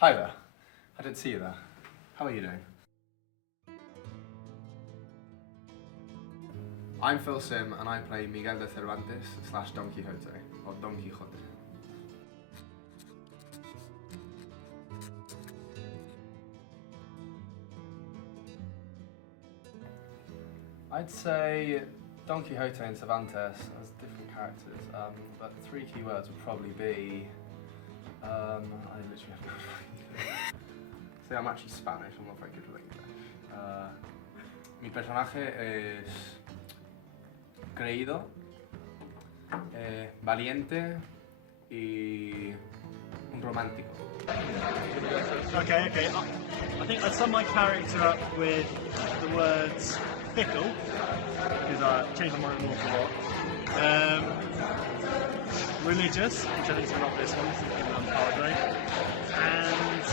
Hi there. I didn't see you there. How are you doing? I'm Phil Sim and I play Miguel de Cervantes / Don Quixote, or Don Quixote. I'd say Don Quixote and Cervantes as different characters, but the three key words would probably be, I literally have no idea. See, I'm actually Spanish, I'm not very good with English. Mi personaje es creído, valiente y un romántico. Okay. I think I'd sum my character up with the words fickle, because I changed my mind an awful lot. Religious, which I think is an obvious one, thinking I'm padre, and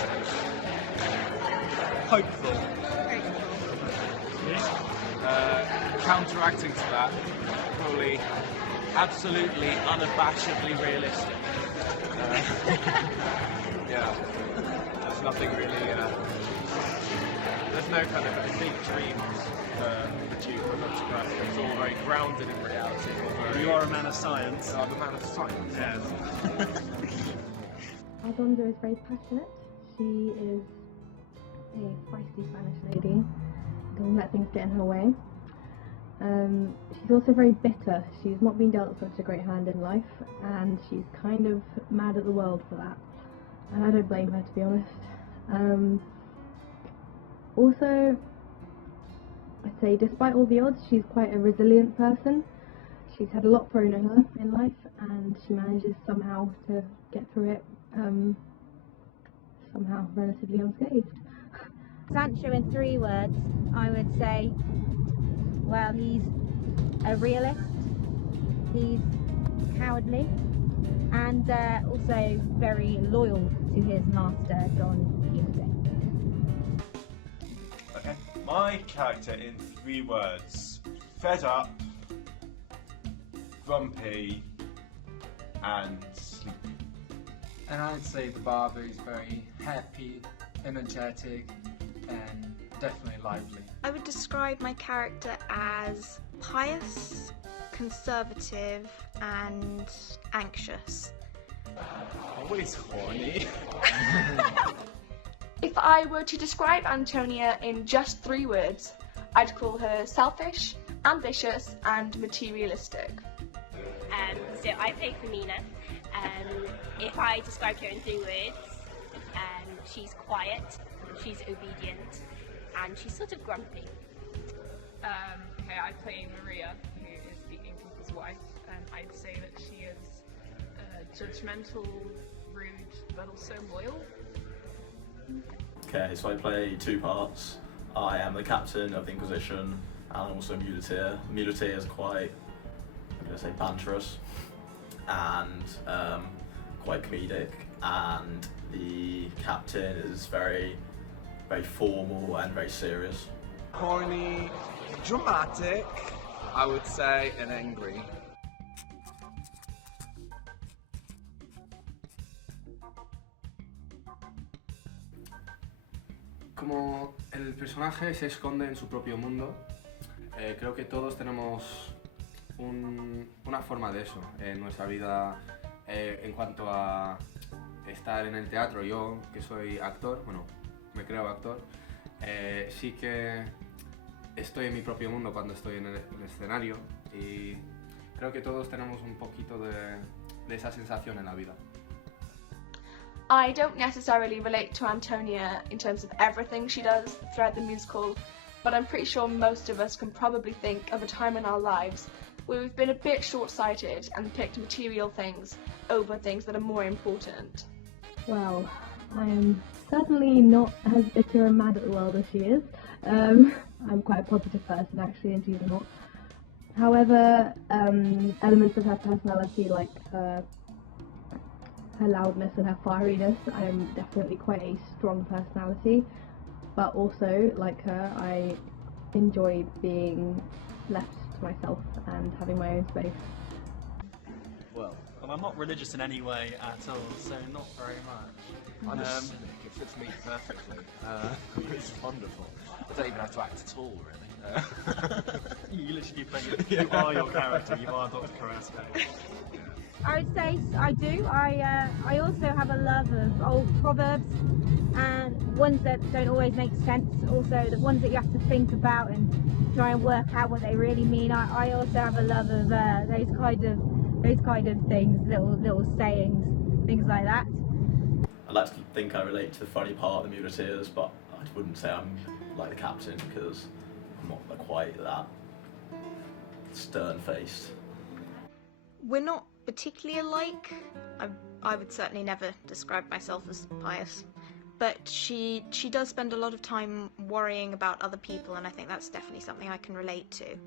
hopeful. Counteracting to that, probably absolutely unabashedly realistic. Yeah, there's nothing really, there's no kind of big dreams achieved from that character. It's all very grounded in reality. You are a man of science. I'm a man of science. Yes. Alondra is very passionate. She is a feisty Spanish lady. Doesn't let things get in her way. She's also very bitter. She's not been dealt such a great hand in life, and she's kind of mad at the world for that. And I don't blame her, to be honest. Also, I'd say despite all the odds, she's quite a resilient person. She's had a lot thrown at her in life, and she manages somehow to get through it, somehow relatively unscathed. Sancho in 3 words, I would say, well, he's a realist, he's cowardly, and also very loyal to his master, Don Quixote. Okay, my character in 3 words: fed up, grumpy, and sleepy. And I'd say the barber is very happy, energetic, and definitely lively. I would describe my character as pious, conservative, and anxious. Always horny. If I were to describe Antonia in just 3 words, I'd call her selfish, ambitious, and materialistic. So I play Femina. If I described her in 3 words, she's quiet, she's obedient, and she's sort of grumpy. Okay, I play Maria, who is the innkeeper's wife, and I'd say that she is judgmental, rude, but also loyal. Okay, so I play 2 parts. I am the captain of the Inquisition and also a muleteer. The muleteer is quite, I'm going to say, banterous and quite comedic, and the captain is very formal and very serious. Corny, dramatic, I would say, and angry. Como el personaje se esconde en su propio mundo, creo que todos tenemos una forma de eso en nuestra vida en cuanto a estar en el teatro. Yo, que soy actor, bueno, me creo actor, sí que estoy en mi propio mundo cuando estoy en el escenario, y creo que todos tenemos un poquito de esa sensación en la vida. I don't necessarily relate to Antonia in terms of everything she does throughout the musical, but I'm pretty sure most of us can probably think of a time in our lives where we've been a bit short-sighted and picked material things over things that are more important. Well, I am certainly not as bitter and mad at the world as she is. I'm quite a positive person actually, and she's not. However, elements of her personality, like her loudness and her fieriness, I'm definitely quite a strong personality, but also, like her, I enjoy being left to myself and having my own space. Well, but I'm not religious in any way at all, so not very much. I'm a cynic, it fits me perfectly. It's wonderful. I don't even have to act at all, really. You literally play you are your character, you are Dr. Carrasco. I would say I do. I also have a love of old proverbs and ones that don't always make sense. Also, the ones that you have to think about and try and work out what they really mean. I also have a love of those kind of things, little sayings, things like that. I like to think I relate to the funny part of the muleteers, but I wouldn't say I'm like the captain because I'm not quite that stern-faced. We're not particularly alike. I would certainly never describe myself as pious, but she does spend a lot of time worrying about other people, and I think that's definitely something I can relate to.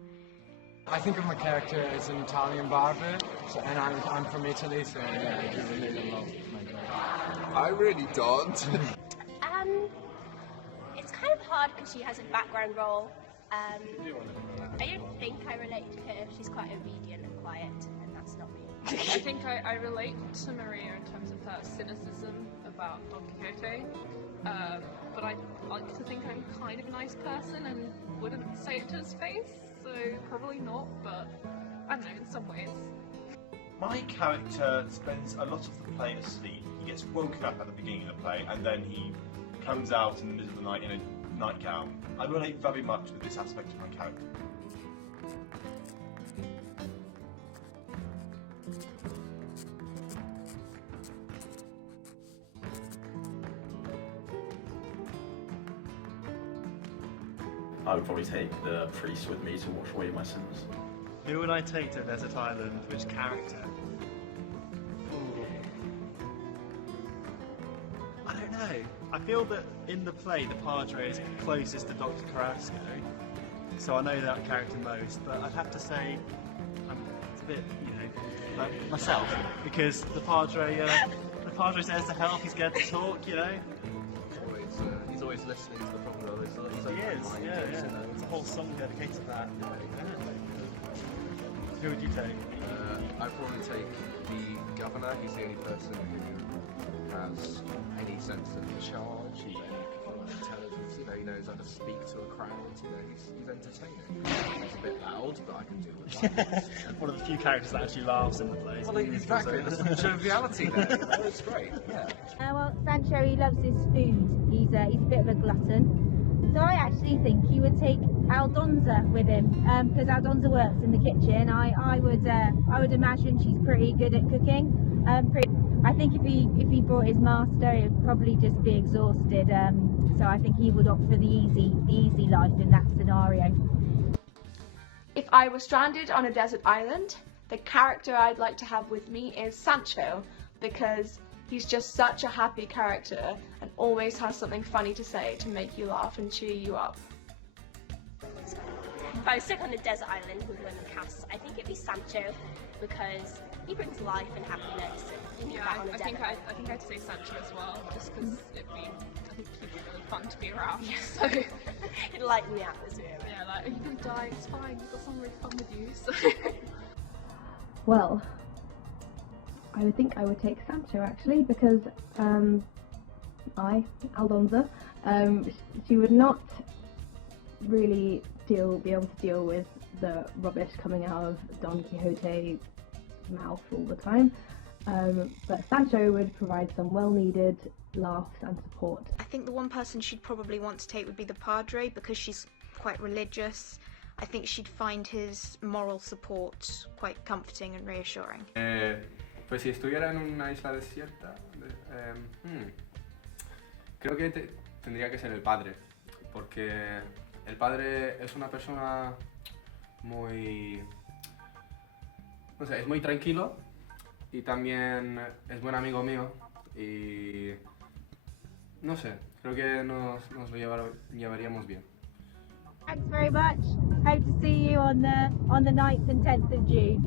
I think of my character as an Italian barber, and I'm from Italy, so yeah, I do relate a lot with my character. I really don't. It's kind of hard because she has a background role. I don't think I relate to her. She's quite obedient and quiet, and that's not me. I think I relate to Maria in terms of her cynicism about Don Quixote, but I like to think I'm kind of a nice person and wouldn't say it to his face, so probably not, but I don't know, in some ways. My character spends a lot of the play asleep. He gets woken up at the beginning of the play, and then he comes out in the middle of the night in a nightgown. I relate very much with this aspect of my character. I would probably take the priest with me to wash away my sins. Who would I take to Desert Island? Which character? Ooh. I don't know. I feel that in the play, the Padre is closest to Dr. Carrasco, so I know that character most, but I'd have to say it's a bit, like myself, because the Padre's there to help, he's scared to talk, He's always listening to the problem of others. He is, yeah. There's a whole song dedicated to that. Who would you take? I'd probably take the governor. He's the only person who has any sense of charge, intelligence. He knows how to speak to a crowd. He's entertaining. He's a bit loud, but I can deal with that. One of the few characters that actually laughs in the play. Well, exactly. There's some joviality there. It's great. Yeah. Well, Sancho, he loves his food. He's a bit of a glutton. So I actually think he would take Aldonza with him, because Aldonza works in the kitchen. I would imagine she's pretty good at cooking. I think if he brought his master, he would probably just be exhausted. So I think he would opt for the easy life in that scenario. If I were stranded on a desert island, the character I'd like to have with me is Sancho, because he's just such a happy character and always has something funny to say to make you laugh and cheer you up. If I was stuck on a desert island with one of the casts, I think it'd be Sancho, because he brings life and happiness. Yeah, I think I'd say Sancho as well, just because he'd be really fun to be around. So it'd lighten the atmosphere. Yeah, like you can die, it's fine. You've got someone really fun with you. So. Well, I would think I would take Sancho actually, because Aldonza, she would not really be able to deal with the rubbish coming out of Don Quixote's mouth all the time. But Sancho would provide some well-needed laughs and support. I think the one person she'd probably want to take would be the Padre, because she's quite religious. I think she'd find his moral support quite comforting and reassuring. Pues si estuviera en una isla desierta, creo que tendría que ser el padre, porque el padre es una persona muy, no sé, es muy tranquilo y también es buen amigo mío y no sé, creo que nos lo llevaríamos bien. Thanks very much. Hope to see you on the 9th and 10th of June.